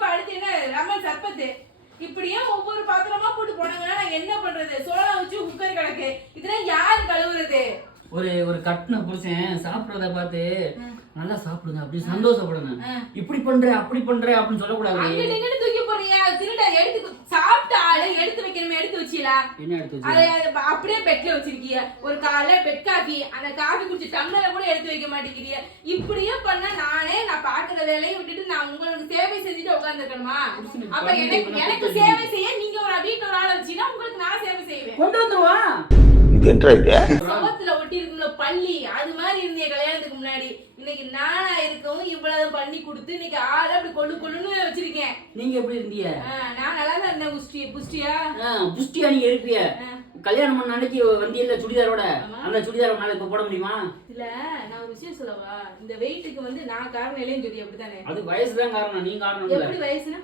இப்போ அடுத்து என்ன? லெமன் சர்பத்து. இப்படியே ஒவ்வொரு பாத்திரமா போட்டு போனாங்கன்னா நான் என்ன பண்றது? சோளம் வச்சு குக்கர் கிடக்கு. இதெல்லாம் யாரு கழுவுறது? ஒரு ஒரு கட்டின புருஷன் சாப்பிடுறத பார்த்து நல்லா சாப்பிடுங்க அப்படி சந்தோஷப்படுங்க. இப்படி பண்ற அப்படி பண்ற அப்படின்னு சொல்லக்கூடாது. அப்படியே பெட்ல வச்சிருக்கீங்க ஒரு காலைல பெட் காஃபி அந்த காஃபி குடிச்சு டம்ளரை கூட எடுத்து வைக்க மாட்டேங்கிறீங்க இப்படியே பண்ணா நானே நான் பாக்குற வேலையை விட்டுட்டு நான் உங்களுக்கு சேவை செஞ்சுட்டு உட்காந்துருக்கணுமா அப்ப எனக்கு எனக்கு சேவை செய்ய நீங்க ஒரு வீட்டுல ஒரு ஆளை வச்சீங்கன்னா உங்களுக்கு நான் சேவை செய்வேன். கொண்டு வந்துருவா. பள்ளி அது மாதிரி இருந்தே கல்யாணத்துக்கு முன்னாடி. இன்னைக்கு நானா இருக்கவும் இவ்வளவு பண்ணி கொடுத்து இன்னைக்கு ஆளை அப்படி கொள்ளு கொள்ளுன்னு வச்சிருக்கேன். நீங்க எப்படி இருந்தீங்க? நான் நல்லா தான் இருந்தேன் புஷ்டி புஷ்டியா? புஷ்டியா நீங்க இருப்பிய. கல்யாணம் பண்ண அன்னைக்கு வந்தியல்ல சுடிதாரோட. அந்த சுடிதார் உன்னால இப்ப போட முடியுமா? இல்ல நான் ஒரு விஷயம் சொல்லவா? இந்த வெயிட்டுக்கு வந்து நான் காரணம் இல்லைன்னு சொல்லி அப்படித்தானே? அது வயசுதான் காரணம் நீ காரணம் எப்படி வயசுனா?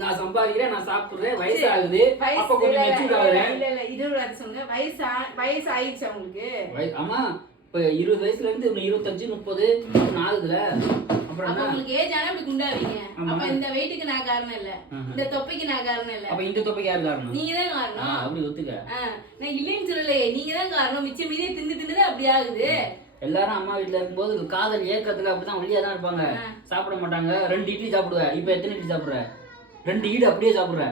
நான் சம்பாதிக்கிறேன் நான் சாப்பிடுறேன் வயசு ஆகுது. வயசு அப்ப கொஞ்சம் இல்ல, மெச்சூர் இல்ல, ஆகுறேன். இல்ல இல்ல இது ஒரு வார்த்தை சொல்லுங்க வயசு வயசு ஆயிடுச்சு அவங்களுக்கு ஆமா. இப்ப இருபது வயசுல இருந்து இன்னும் இருபத்தஞ்சு முப்பது ஆகுதுல. அப்புறம் அப்ப உங்களுக்கு ஏஜ் ஆனா இப்படி குண்டாவீங்க. அப்ப இந்த வெயிட்டுக்கு நான் காரணம் இல்ல. இந்த தொப்பைக்கு நான் காரணம் இல்ல. அப்ப இந்த தொப்பைக்கு யாரு காரணம்? நீங்க தான் காரணம் அப்படி ஒத்துக்க. நான் இல்லைன்னு சொல்லலையே. நீங்க தான் காரணம். மிச்சம் மீதே தின்னு தின்னு அப்படி ஆகுது. எல்லாரும் அம்மா வீட்ல இருக்கும்போது காதல் ஏக்கத்துல அப்படிதான் ஒல்லியா தான் இருப்பாங்க சாப்பிட மாட்டாங்க. ரெண்டு இட்லி சாப்பிடுவேன். இப்ப எத்தனை இட்லி சாப்பிடுற? ரெண்டு ஈடு அப்படியே சாப்பிடுற.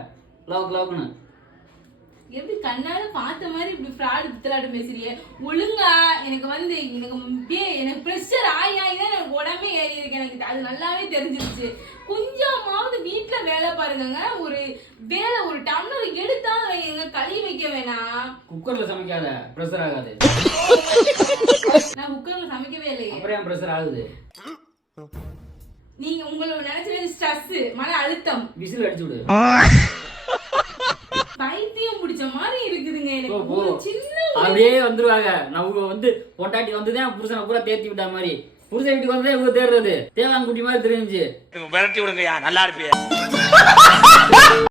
லவக்கு லவக்குன்னு எப்படி கண்ணால பார்த்த மாதிரி இப்படி ஃப்ராடு பித்தலாட்டம் பேசுறீங்க ஒழுங்கா எனக்கு வந்து எனக்கு அப்படியே எனக்கு ப்ரெஷர் ஆகி ஆகி தான் எனக்கு உடம்பே ஏறி இருக்கு எனக்கு. அது நல்லாவே தெரிஞ்சிருச்சு. கொஞ்சமாவது வீட்ல வேலை பாருங்கங்க. ஒரு வேலை ஒரு டம்ளர் எடுத்தா வைங்க கழுவி வைக்க வேணாம். குக்கர்ல சமைக்காத ப்ரெஷர் ஆகாது. நான் குக்கர்ல சமைக்கவே இல்லையே. அப்புறம் ஏன் ப்ரெஷர் ஆகுது? நீங்க உங்களை நினைச்சது ஸ்ட்ரெஸ் மன அழுத்தம். விசில் அடிச்சு விடு. பிடிச்ச மாதிரி இருக்குதுங்க எனக்கு. ஒரு சின்ன அப்படியே வந்துருவாங்க. நம்ம வந்து பொண்டாட்டி வந்துதான் புருஷனை பூரா தேத்தி விட்டா மாதிரி. புருஷன் வீட்டுக்கு வந்ததே இவங்க தேடுறது. தேவாங்குட்டி மாதிரி தெரிஞ்சு விரட்டி விடுங்கய்யா. நல்லா இருப்பிய.